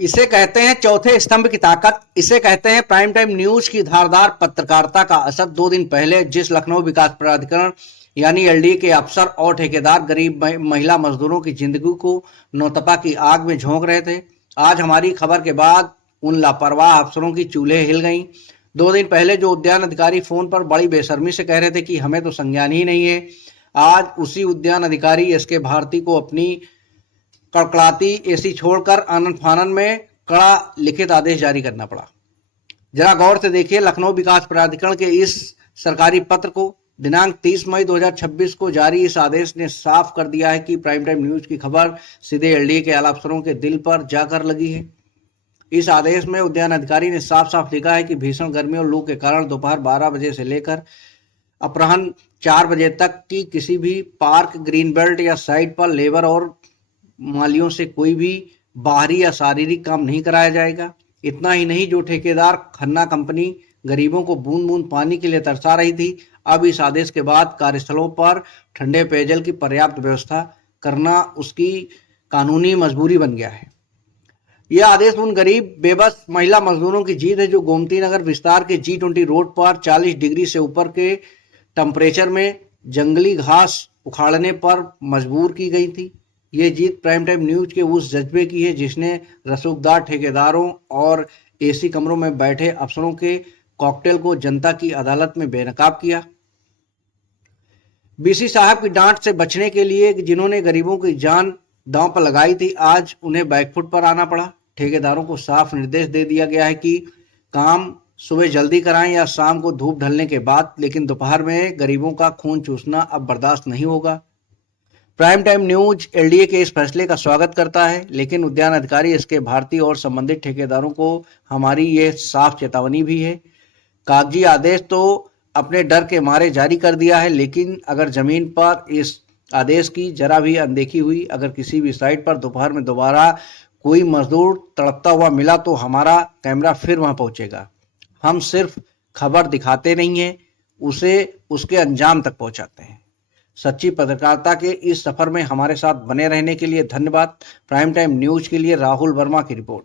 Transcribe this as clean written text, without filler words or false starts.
इसे कहते हैं चौथे स्तंभ की ताकत। इसे कहते हैं प्राइम टाइम न्यूज की धारदार पत्रकारिता का असर। 2 दिन पहले जिस लखनऊ विकास प्राधिकरण यानी एलडी के अफसर और ठेकेदार गरीब महिला मजदूरों की जिंदगी को नौतपा की आग में झोंक रहे थे, आज हमारी खबर के बाद उन लापरवाह अफसरों की चूल्हे हिल गईं। 2 दिन पहले जो उद्यान अधिकारी फोन पर बड़ी बेशर्मी से कह रहे थे कि हमें तो संज्ञान ही नहीं है, आज उसी उद्यान अधिकारी एस के भारती को अपनी कड़कड़ाती एसी छोड़कर आनन फानन में कड़ा लिखित आदेश जारी करना पड़ा। जरा गौर से देखिए लखनऊ विकास प्राधिकरण के इस सरकारी पत्र को। दिनांक 30 मई 2026 को जारी इस आदेश ने साफ कर दिया है कि प्राइम टाइम न्यूज की खबर सीधे एलडीए के आला अफसरों के दिल पर जाकर लगी है। इस आदेश में उद्यान अधिकारी ने साफ साफ लिखा है कि भीषण गर्मी और लू के कारण दोपहर 12 बजे से लेकर अपराह्न 4 बजे तक की किसी भी पार्क, ग्रीन बेल्ट या साइट पर लेबर और मालियों से कोई भी बाहरी या शारीरिक काम नहीं कराया जाएगा। इतना ही नहीं, जो ठेकेदार खन्ना कंपनी गरीबों को बूंद बूंद पानी के लिए तरसा रही थी, अब इस आदेश के बाद कार्यस्थलों पर ठंडे पेयजल की पर्याप्त व्यवस्था करना उसकी कानूनी मजबूरी बन गया है। यह आदेश उन गरीब बेबस महिला मजदूरों की जीत है जो गोमती नगर विस्तार के G20 रोड पर 40 डिग्री से ऊपर के टेम्परेचर में जंगली घास उखाड़ने पर मजबूर की गई थी। ये जीत प्राइम टाइम न्यूज के उस जज्बे की है जिसने रसूखदार ठेकेदारों और एसी कमरों में बैठे अफसरों के कॉकटेल को जनता की अदालत में बेनकाब किया। बीसी साहब की डांट से बचने के लिए जिन्होंने गरीबों की जान दांव पर लगाई थी, आज उन्हें बैकफुट पर आना पड़ा। ठेकेदारों को साफ निर्देश दे दिया गया है कि काम सुबह जल्दी कराएं या शाम को धूप ढलने के बाद, लेकिन दोपहर में गरीबों का खून चूसना अब बर्दाश्त नहीं होगा। प्राइम टाइम न्यूज एलडीए के इस फैसले का स्वागत करता है, लेकिन उद्यान अधिकारी एस के भारती और संबंधित ठेकेदारों को हमारी ये साफ चेतावनी भी है। कागजी आदेश तो अपने डर के मारे जारी कर दिया है, लेकिन अगर जमीन पर इस आदेश की जरा भी अनदेखी हुई, अगर किसी भी साइट पर दोपहर में दोबारा कोई मजदूर तड़पता हुआ मिला तो हमारा कैमरा फिर वहां पहुंचेगा। हम सिर्फ खबर दिखाते नहीं हैं, उसे उसके अंजाम तक पहुंचाते हैं। सच्ची पत्रकारिता के इस सफर में हमारे साथ बने रहने के लिए धन्यवाद। प्राइम टाइम न्यूज के लिए राहुल वर्मा की रिपोर्ट।